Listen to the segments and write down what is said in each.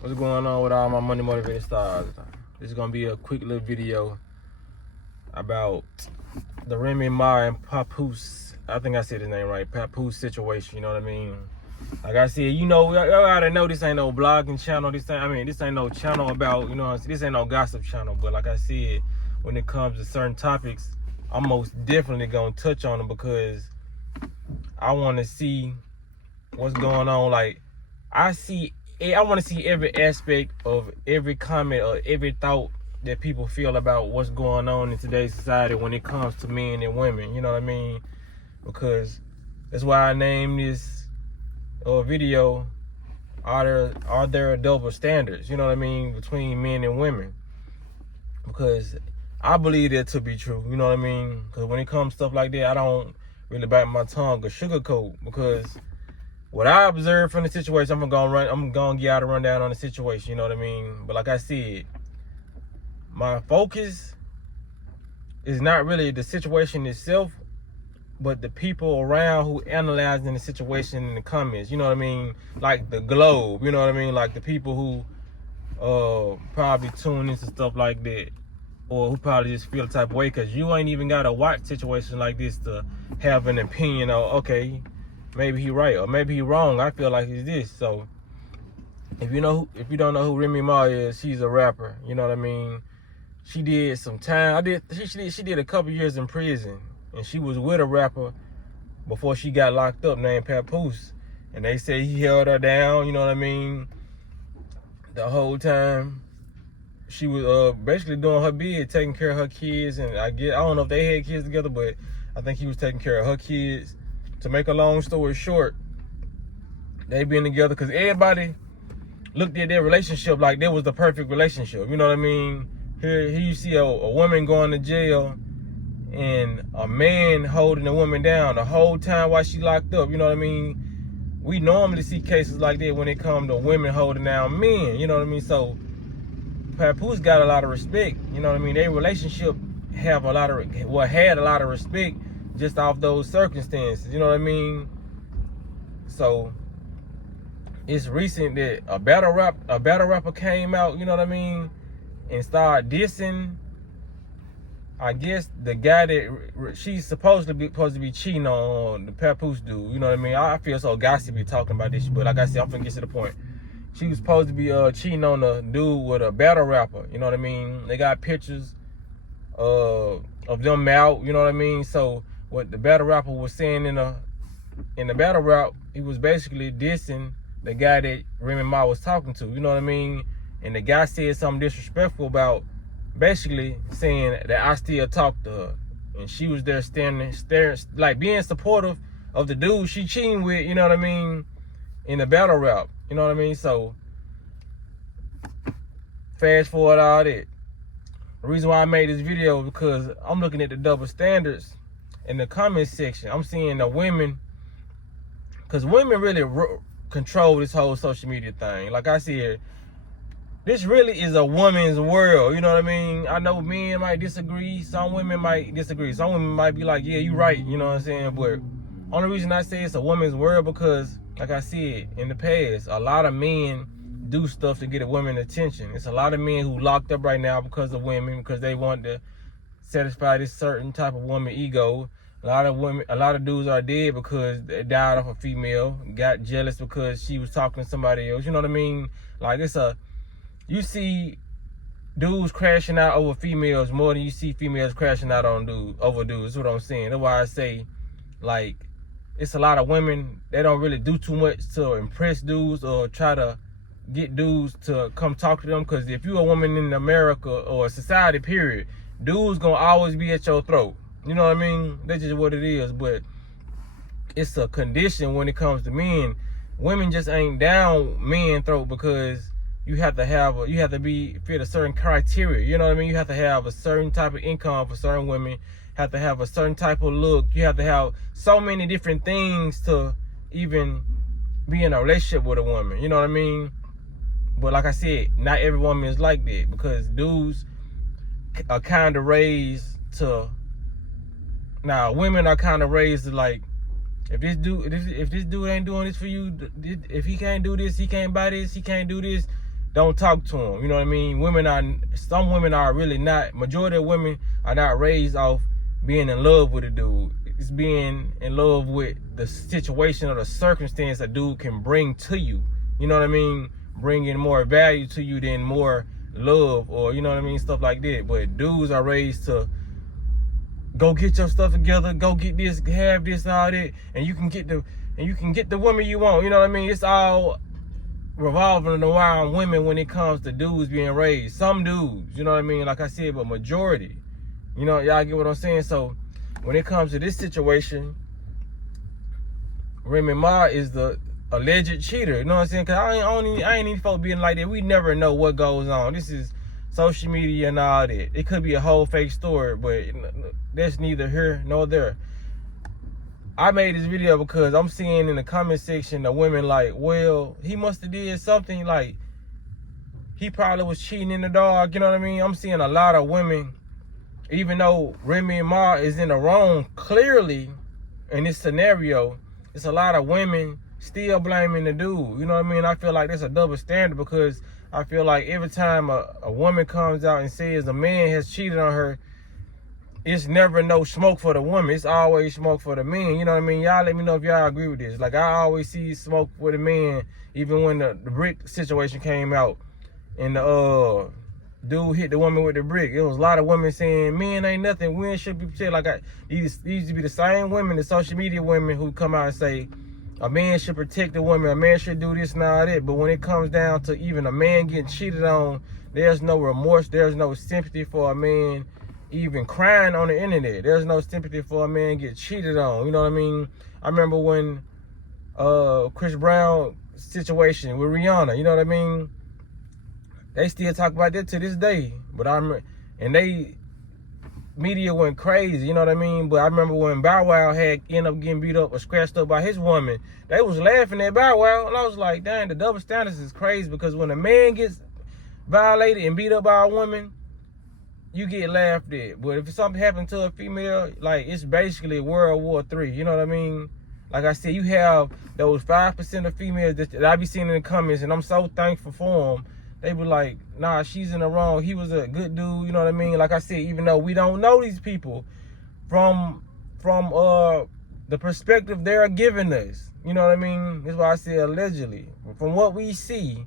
What's going on with all my money motivated stars? This is gonna be a quick little video about the Remy Ma and Papoose. I think I said his name right. Papoose situation. You know what I mean? Like I said, you know, y'all gotta know this ain't no blogging channel. This ain't no channel about, you know, this ain't no gossip channel. But like I said, when it comes to certain topics, I'm most definitely gonna touch on them because I want to see what's going on. Like I want to see every aspect of every comment or every thought that people feel about what's going on in today's society when it comes to men and women. You know what I mean? Because that's why I named this video, are there double standards? You know what I mean? Between men and women. Because I believe that to be true. You know what I mean? Because when it comes to stuff like that, I don't really bite my tongue or sugarcoat, because what I observed from the situation, I'm gonna give out a rundown on the situation, you know what I mean? But like I said, my focus is not really the situation itself, but the people around who analyzing the situation in the comments, you know what I mean? Like the globe, you know what I mean? Like the people who probably tune into stuff like that, or who probably just feel the type of way, because you ain't even gotta watch situations like this to have an opinion of, okay, maybe he right or maybe he wrong. I feel like he's this. So if you don't know who Remy Ma is, she's a rapper. You know what I mean? She did some time. She did a couple years in prison, and she was with a rapper before she got locked up named Papoose. And they say he held her down. You know what I mean? The whole time she was basically doing her bid, taking care of her kids, and I don't know if they had kids together, but I think he was taking care of her kids. To make a long story short, they been together because everybody looked at their relationship like that was the perfect relationship. You know what I mean? Here you see a woman going to jail and a man holding a woman down the whole time while she locked up. You know what I mean? We normally see cases like that when it comes to women holding down men. You know what I mean? So Papoose got a lot of respect. You know what I mean? Their relationship had a lot of respect just off those circumstances, you know what I mean? So it's recent that a battle rapper came out, you know what I mean, and started dissing, I guess, the guy that she's supposed to be cheating on, the Papoose dude. You know what I mean? I feel so gossipy talking about this, but like I said, I'm finna get to the point. She was supposed to be cheating on the dude with a battle rapper. You know what I mean? They got pictures of them out. You know what I mean? So what the battle rapper was saying in the battle rap, he was basically dissing the guy that Remy Ma was talking to. You know what I mean? And the guy said something disrespectful about basically saying that I still talk to her, and she was there staring, like being supportive of the dude she cheating with. You know what I mean? In the battle rap. You know what I mean? So fast forward all that. The reason why I made this video is because I'm looking at the double standards in the comment section. I'm seeing the women, because women really control this whole social media thing. Like I said, this really is a woman's world. You know what I mean? I know men might disagree. Some women might disagree. Some women might be like, yeah, you right. You know what I'm saying? But only reason I say it's a woman's world because, like I said, in the past, a lot of men do stuff to get a woman's attention. It's a lot of men who locked up right now because of women, because they want to satisfy this certain type of woman ego. A lot of dudes are dead because they died off a female, got jealous because she was talking to somebody else. You know what I mean? Like you see dudes crashing out over females more than you see females crashing out on over dudes. That's what I'm saying. That's why I say, like, it's a lot of women, they don't really do too much to impress dudes or try to get dudes to come talk to them. Because if you're a woman in America or society, period, dudes gonna always be at your throat. You know what I mean? That's just what it is. But it's a condition when it comes to men. Women just ain't down men's throat because you have to fit a certain criteria. You know what I mean? You have to have a certain type of income for certain women. Have to have a certain type of look. You have to have so many different things to even be in a relationship with a woman. You know what I mean? But like I said, not every woman is like that, because dudes are kind of raised to. Now, women are kind of raised to, like, if this dude ain't doing this for you, if he can't do this, he can't buy this, he can't do this, don't talk to them. You know what I mean? Some women are really not, majority of women are not raised off being in love with a dude. It's being in love with the situation or the circumstance a dude can bring to you. You know what I mean? Bringing more value to you than more love, or you know what I mean, stuff like that. But dudes are raised to go get your stuff together, go get this, have this, and all that, and you can get the woman you want. You know what I mean? It's all revolving around women when it comes to dudes being raised. Some dudes, you know what I mean? Like I said, but majority. You know, y'all get what I'm saying? So when it comes to this situation, Remy Ma is the alleged cheater. You know what I'm saying? Cause I ain't even folks being like that. We never know what goes on. This is social media and all that. It could be a whole fake story, but that's neither here nor there. I made this video because I'm seeing in the comment section the women like, well, he must have did something, like he probably was cheating in the dark. You know what I mean? I'm seeing a lot of women, even though Remy Ma is in the wrong clearly in this scenario, it's a lot of women still blaming the dude. You know what I mean? I feel like that's a double standard, because I feel like every time a woman comes out and says a man has cheated on her, it's never no smoke for the woman. It's always smoke for the man. You know what I mean? Y'all let me know if y'all agree with this. Like, I always see smoke for the man, even when the brick situation came out and the dude hit the woman with the brick. It was a lot of women saying, men ain't nothing, women should be protected. Like, these used to be the same women, the social media women, who come out and say, a man should protect the woman, a man should do this and all that. But when it comes down to even a man getting cheated on, there's no remorse, there's no sympathy for a man even crying on the internet. There's no sympathy for a man get cheated on. You know what I mean? I remember when Chris Brown situation with Rihanna, you know what I mean? They still talk about that to this day. But and they media went crazy, you know what I mean? But I remember when Bow Wow had ended up getting beat up or scratched up by his woman, they was laughing at Bow Wow, and I was like, dang, the double standards is crazy, because when a man gets violated and beat up by a woman, you get laughed at. But if something happened to a female, like, it's basically World War III, you know what I mean? Like I said, you have those 5% of females that I be seeing in the comments, and I'm so thankful for them. They be like, nah, she's in the wrong. He was a good dude, you know what I mean? Like I said, even though we don't know these people, from the perspective they're giving us, you know what I mean? That's why I say allegedly. From what we see,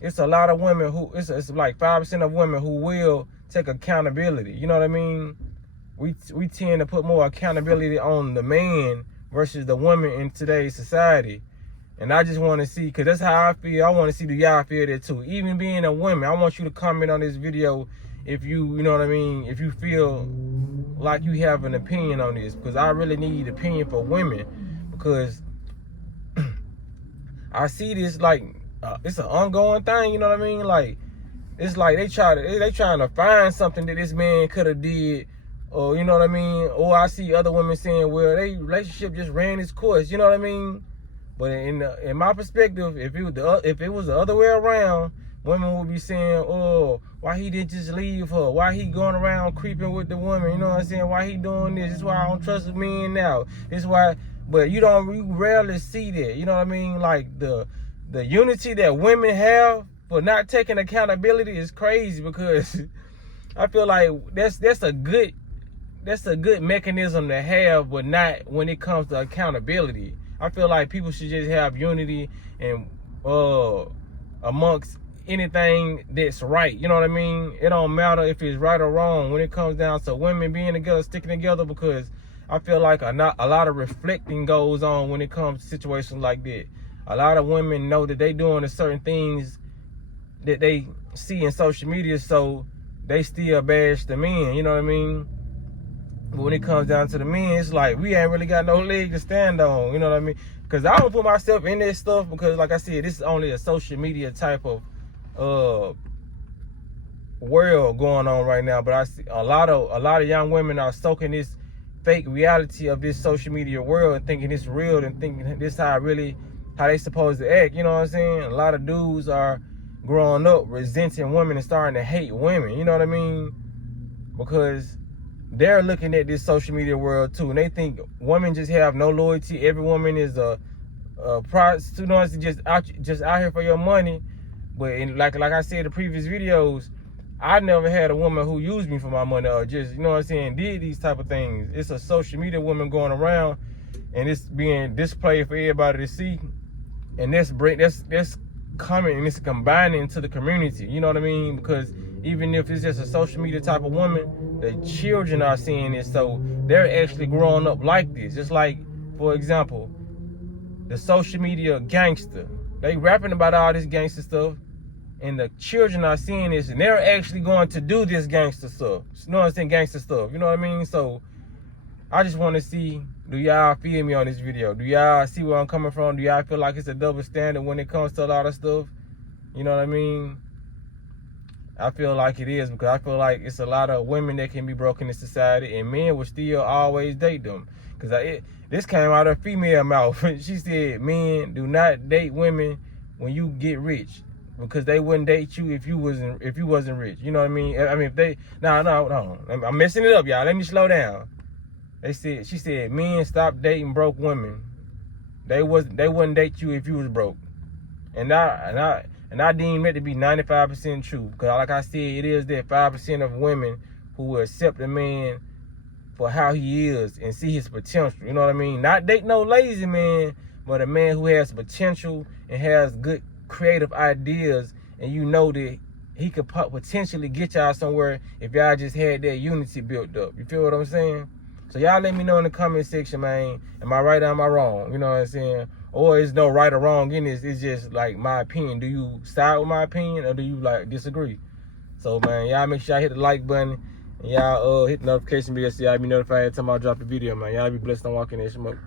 it's a lot of women who, it's like 5% of women who will take accountability. You know what I mean? We tend to put more accountability on the man versus the woman in today's society. And I just want to see, because that's how I feel. I want to see, do y'all feel that too? Even being a woman, I want you to comment on this video if you know what I mean, if you feel like you have an opinion on this, because I really need opinion for women, because I see this like it's an ongoing thing, you know what I mean? Like, it's like they trying to find something that this man could have did, or you know what I mean? Or I see other women saying, well, they relationship just ran its course, you know what I mean? But in my perspective, if it was the other way around, women would be saying, oh, why he didn't just leave her? Why he going around creeping with the woman? You know what I'm saying? Why he doing this? This is why I don't trust men now. This is why. But you rarely see that. You know what I mean? Like the unity that women have for not taking accountability is crazy, because I feel like that's a good mechanism to have, but not when it comes to accountability. I feel like people should just have unity and amongst anything that's right. You know what I mean? It don't matter if it's right or wrong when it comes down to women being together, sticking together, because I feel like a lot of reflecting goes on when it comes to situations like that. A lot of women know that they doing certain things that they see in social media, so they still bash the men. You know what I mean? But when it comes down to the men, it's like we ain't really got no leg to stand on. You know what I mean? Because I don't put myself in this stuff, because, like I said, this is only a social media type of world going on right now. But I see a lot of young women are soaking this fake reality of this social media world and thinking it's real, and thinking this how they supposed to act. You know what I'm saying? A lot of dudes are growing up resenting women and starting to hate women. You know what I mean? Because they're looking at this social media world too, and they think women just have no loyalty. Every woman is a prostitute, just out here for your money. But like I said in the previous videos, I never had a woman who used me for my money or just, you know what I'm saying, did these type of things. It's a social media woman going around and it's being displayed for everybody to see. And that's coming and it's combining into the community, you know what I mean? Because even if it's just a social media type of woman, the children are seeing it, so they're actually growing up like this. Just like, for example, the social media gangster. They rapping about all this gangster stuff, and the children are seeing this, and they're actually going to do this gangster stuff. You know what I'm saying? Gangster stuff, you know what I mean? So I just want to see, do y'all feel me on this video? Do y'all see where I'm coming from? Do y'all feel like it's a double standard when it comes to a lot of stuff? You know what I mean? I feel like it is, because I feel like it's a lot of women that can be broken in society, and men will still always date them. Because this came out of a female mouth. She said, men do not date women when you get rich, because they wouldn't date you if you wasn't rich. You know what I mean? I mean, if they no, I'm messing it up, y'all. Let me slow down. She said, men stop dating broke women. They wouldn't date you if you was broke. And I deem it to be 95% true. Because like I said, it is that 5% of women who will accept a man for how he is and see his potential. You know what I mean? Not date no lazy man, but a man who has potential and has good creative ideas, and you know that he could potentially get y'all somewhere if y'all just had that unity built up. You feel what I'm saying? So y'all let me know in the comment section, man. Am I right or am I wrong? You know what I'm saying? Or is no right or wrong in this? It's just like my opinion. Do you side with my opinion or do you like disagree? So man, y'all make sure y'all hit the like button and y'all hit the notification bell so y'all be notified every time I drop a video, man. Y'all be blessed on walking that smoke.